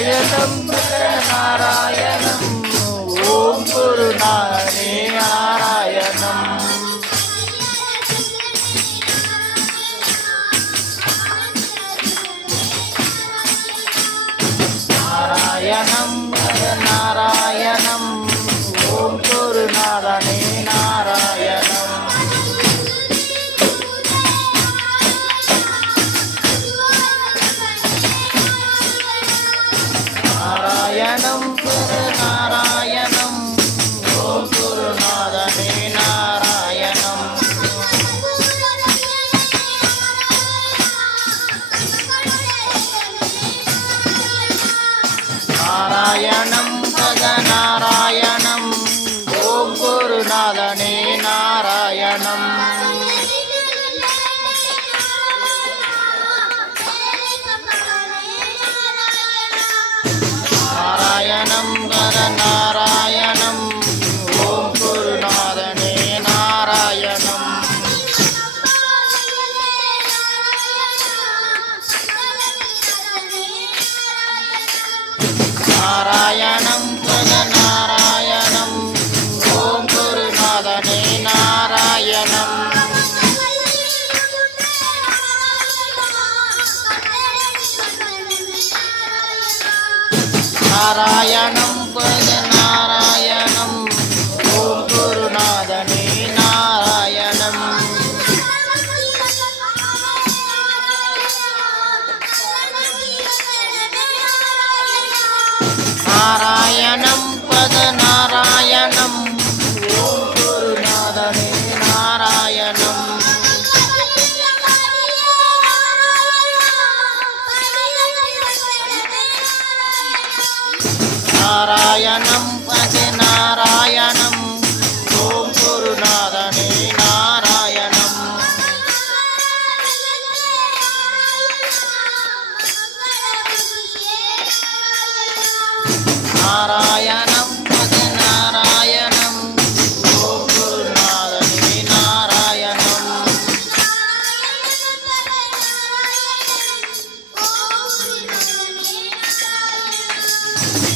நாராயணம் நாராயணம் ஓம் குருநாதனே நாராயணம். நாராயணம் நாராயணம் ஓம் குருநாதனே நாராயணம். நாராயணம் நாராயணம் ஓம் குருநாதனே நாராயணம். நாராயணம் நாராயணம் ஓம் குருநாதனே நாராயணம். நாராயணம் நாராயணம் ஓம் குருநாதனே நாராயணம். நாராயணம் நாராயணம் ஓம் குருநாதனே நாராயணம். நாராயணம் நாராயணம் ஓம் குருநாதனே நாராயணம். நாராயணம் நாராயணம் ஓம் குருநாதனே நாராயணம். நாராயணம் நாராயணம் ஓம் குருநாதனே நாராயணம். நாராயணம் நாராயணம் ஓம் குருநாதனே நாராயணம்.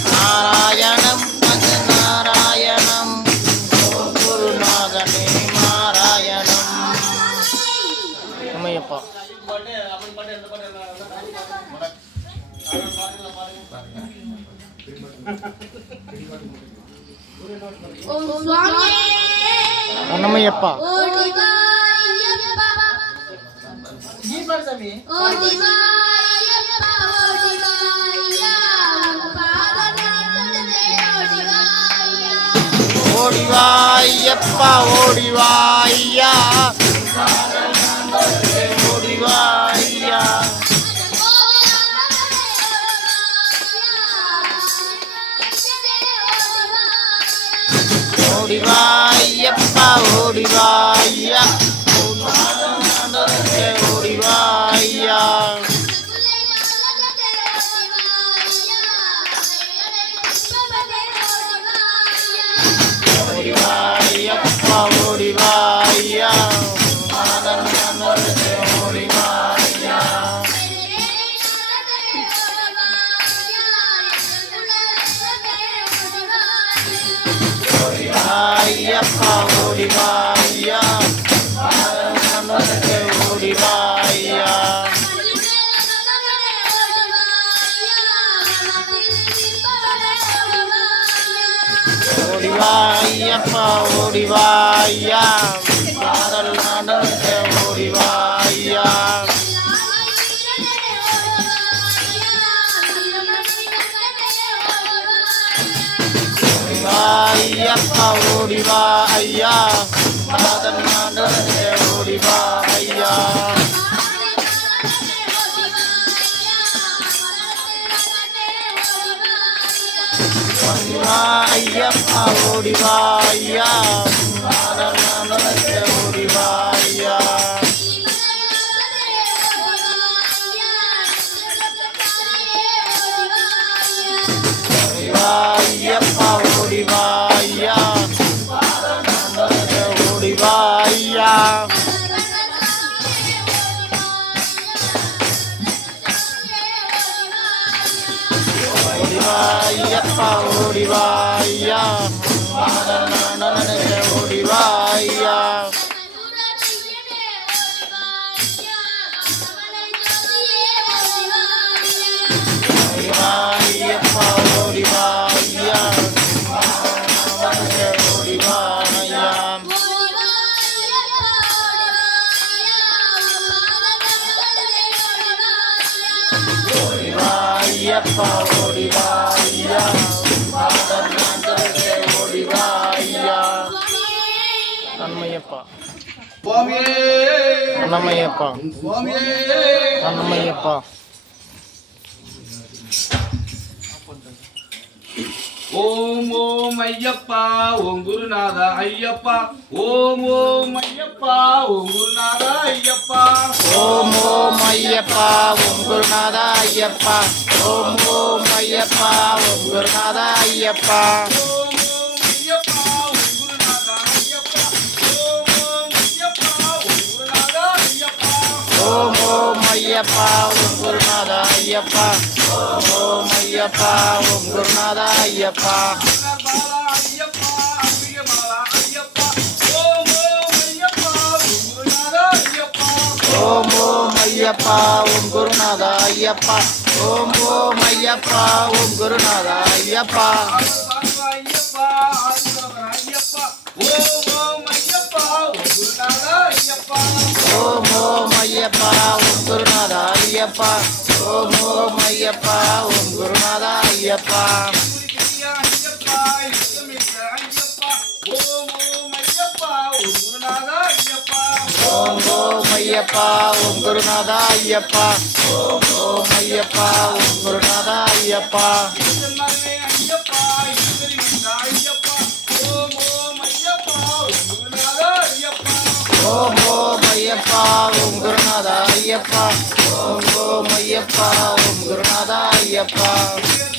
நாராயணம் நாராயணம் ஓம் குருநாதனே நாராயணம். அம்மையப்பா அண்ணமையப்பா ஓடிவாயப்பா ஓடிவாயா ஓடிவாயா. ஓடிவாயப்பா ஓடிவாயா ஓடிவாயா. ஓடிவாயப்பா ஓடிவாயா ஓடிவாயா. ஓடிவாயப்பா ஓடிவாயா ஓடிவாயா. ஓடிவாயப்பா ஓடிவாயா பாடல் நடக்க ஓடிவாயா. ஓடிவாயப்பா ஓடிவாயா பாடல் நடக்க ஓடிவாயா. ஓடிவாயப்பா ஓடிவாயா பாடல் நடக்க ஓடிவாயா. ஓடிவாயப்பா ஓடிவாயா பாடல் நடக்க ஓடிவாயா. ஐயப்பா ஓடிவா ஐயா ஓடிவா ஐயா அண்ணமையப்பா அண்ணமையப்பா அண்ணமையப்பா ஓம் ஓம் ஐயப்பா ஓம் குருநாதா ஐயப்பா ஓம் ஓம் ஐயப்பா ஓம் குருநாதா ஐயப்பா ஓம் ஓம் ஐயப்பா ஓம் குருநாதா ஐயப்பா ஓம் ஓம் ஐயப்பா ஓம் குருநாதா ஐயப்பா ஓம் ஓம் ஐயப்பா ஓம் குருநாதா ஐயப்பா ஓம் ஓம் ஐயப்பா ஓம் குருநாதா ஐயப்பா ஓம் ஓம் ஐயப்பா ஓம் குருநாதா ஐயப்பா ஓம் ஓம் ஐயப்பா ஓம் குருநாதா ஐயப்பா பாலா ஐயப்பா அம்பிகை மாலா ஐயப்பா ஓம் ஓம் ஐயப்பா ஓம் குருநாதா ஐயப்பா ஓம் ஓம் ஐயப்பா ஓம் குருநாதா ஐயப்பா ஓம் ஓம் ஐயப்பா ஓம் குருநாதா ஐயப்பா ஐயப்பா ஐயப்பா ஓம் ஓம் ஐயப்பா ஓம் குருநாதா ஐயப்பா ஓம் ஓம் ஐயப்பா ஓம் குருநாதா ஐயப்பா ஓம் ஓம் ஐயப்பா ஓம் குருநாதா ஐயப்பா ஐயப்பா ஐயப்பா ஓம் ஓம் ஐயப்பா ஓம் குருநாதா ஐயப்பா ஓம் ஓம் ஐயப்பா ஓம் குருநாதா ஐயப்பா ஓம் ஓம் ஐயப்பா ஓம் குருநாதா ஐயப்பா மகனே ஐயப்பா ஐயப்பா ஓம் ஓம் ஐயப்பா ஓம் குருநாதா ஐயப்பா ஓம் ஓம் ஐயப்பா ஓம் குருநாதா ஐயப்பா ஓம் ஓம் ஐயப்பா ஓம் குருநாதா ஐயப்பா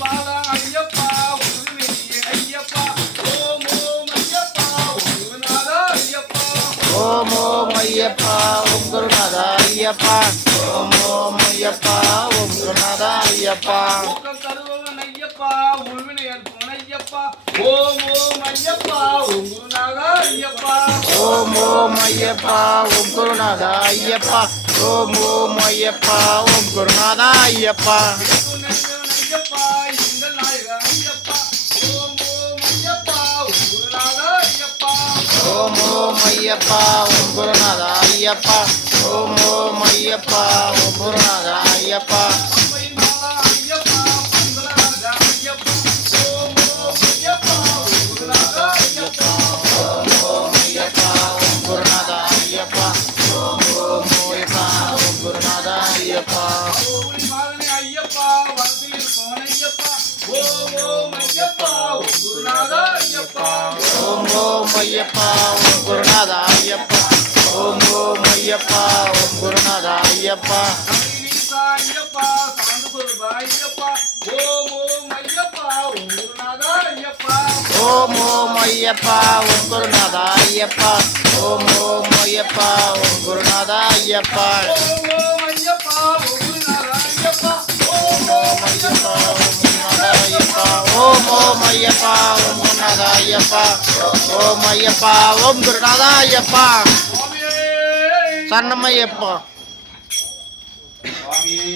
பாலா ஐயப்பா குருநெறியே ஐயப்பா ஓம் ஓம் ஐயப்பா ஓம் குருநாதா ஐயப்பா ஓம் ஓம் ஐயப்பா ஓம் குருநாதா ஐயப்பா ஓம் ஓம் ஐயப்பா ஓம் குருநாதா ஐயப்பா தருவன் ஐயப்பா உள்வினை அற்பவன் ஐயப்பா ஓம் ஓம் ஐயப்பா ஓம் குருநாதா ஐயப்பா ஓம் ஓம் ஐயப்பா ஓம் குருநாதா ஐயப்பா ஓம் ஓம் ஐயப்பா ஓம் குருநாதா ஐயப்பா ஐயப்பா எங்கள் நாயக ஐயப்பா ஓம் ஓம் ஐயப்பா ஓம் குருநாதா ஐயப்பா ஓம் ஓம் ஐயப்பா ஓம் குருநாதா ஐயப்பா ஓம் ஓம் ஐயப்பா ஓம் குருநாதா ஐயப்பா அம்மை மாலா ஐயப்பா பந்தலராஜா ஐயப்பா ஓம் ஓம் ஐயப்பா ஓம் குருநாதா ஐயப்பா ஓம் ஓம் ஐயப்பா ஓம் குருநாதா ஐயப்பா ஓம் ஓம் ஐயப்பா ஓம் குருநாதா ஐயப்பா ஓம் மகனே ஐயப்பா வரத்தில் இருப்பவன் ஐயப்பா ஓம் ஓம் ஐயப்பா ஓம் குருநாதா ஐயப்பா ஓம் ஓம் ஐயப்பா ஓம் குருநாதா ஐயப்பா ஓம் ஓம் ஐயப்பா ஓம் குருநாதா ஐயப்பா ஐயப்பா சாந்து சொல்வா ஐயப்பா ஓம் ஓம் ஐயப்பா ஓம் குருநாதா ஐயப்பா ஓம் ஓம் ஐயப்பா ஓம் குருநாதா ஐயப்பா ஓம் ஓம் ஐயப்பா ஓம் குருநாதா ஐயப்பா ஓம் ஓம் ஐயப்பா ஓம் குருநாதா ஐயப்பா ஓம் ஓம் ஐயப்பா ஓம் ஓம் ஐயப்பா ஓம் குருநாதா ஐயப்பா ஓம் ஐயப்பா ஓம் குருநாதா ஐயப்பா சுவாமியே சரணமையப்பா சுவாமியே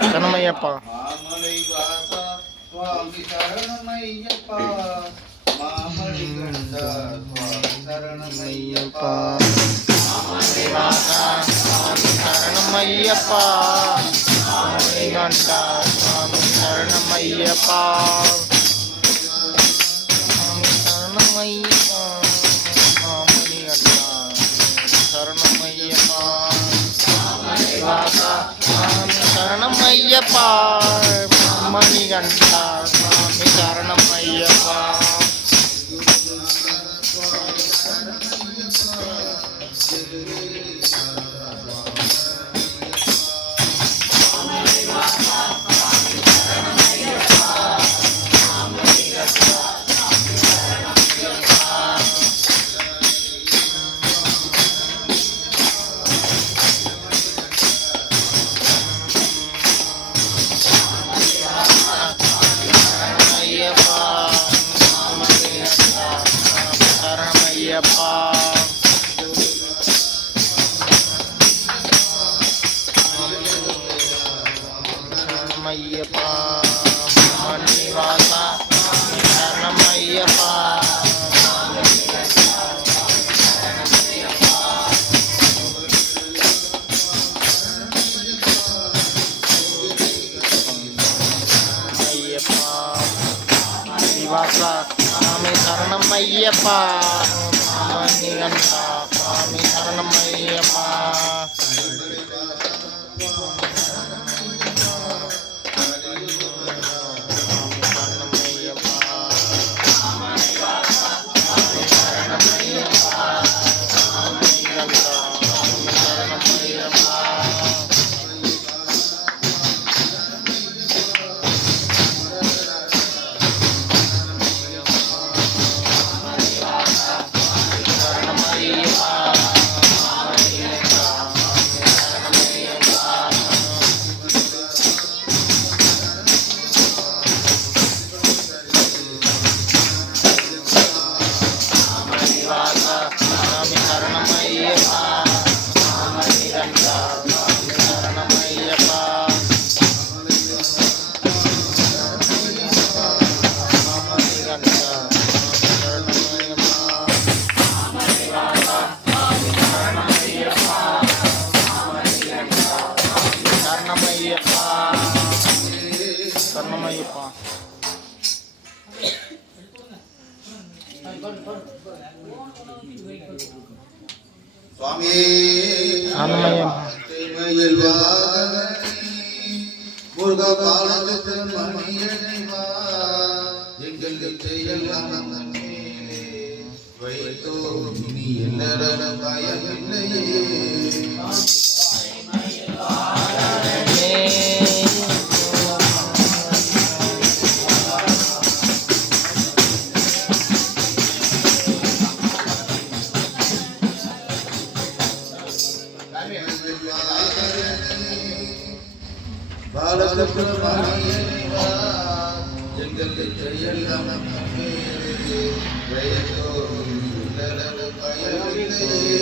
சரணமையப்பா மாமலை வாசா சுவாமி சரணமையப்பா மாமலை கண்டா சுவாமி சரணமையப்பா ஸ்ரீவாசா சுவாமி சரணமையப்பா சுவாமி கண்டா சுவாமி சரணமையப்பா சுவாமி சரணமையப்பா சுவாமி கண்டா சரணமையப்பா ஸ்ரீவாசா சுவாமி சரணமையப்பா மணிகண்டா சுவாமி சரணமையப்பா ஐயப்பா மணிகண்டா சுவாமி சரணம் ஐயப்பா சுவாமி முருக பாலத்து மணியனைவா எங்களுக்கு எல்லாம் வைத்தோ நீ எல்லாரும் பயமில்லையே பாலத்து மணியனைவா எங்களுக்கு எல்லாம் வைத்தோ நீ எல்லாரும் பயமில்லையே